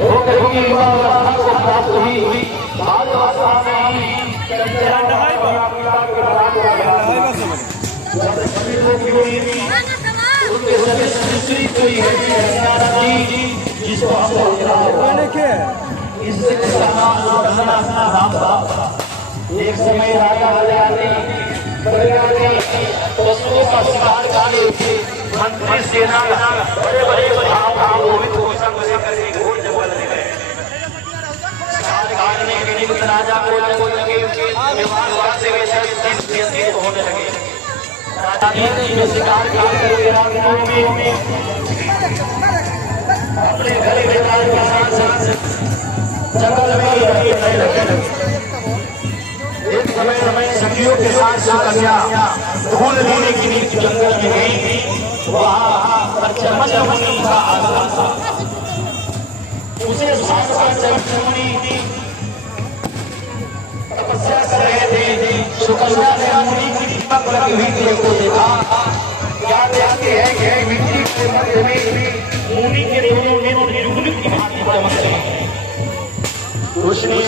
होकर की युवावस्था को प्राप्त हुई। बाल अवस्था में ही उनके सभी दूसरी कोई है जिसको हम इससे एक समय राजा पशुओं का शिकार करने मंत्री सेना बड़े बड़े राजा को लगे होने लगे। शिकार अपने घर के साथ जंगल में रहने लगे। एक समय सखियों के साथ सुकन्या धूल लेने के लिए जंगल में गई। वहाँ चमचमुनि का आश्रम था। उसे चमचमुनि तपस्या कर रहे थे। सुकन्या ने मुनि की दीपक लगी हुई देह को देखा। क्या देखते हैं कि मिट्टी के मध्य में मुनि के दोनों नेत्र युगल की भांति चमक रहे हैं। रोशनी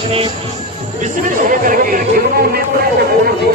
विस्मित होकर के दोनों नेत्रों को खोल दी।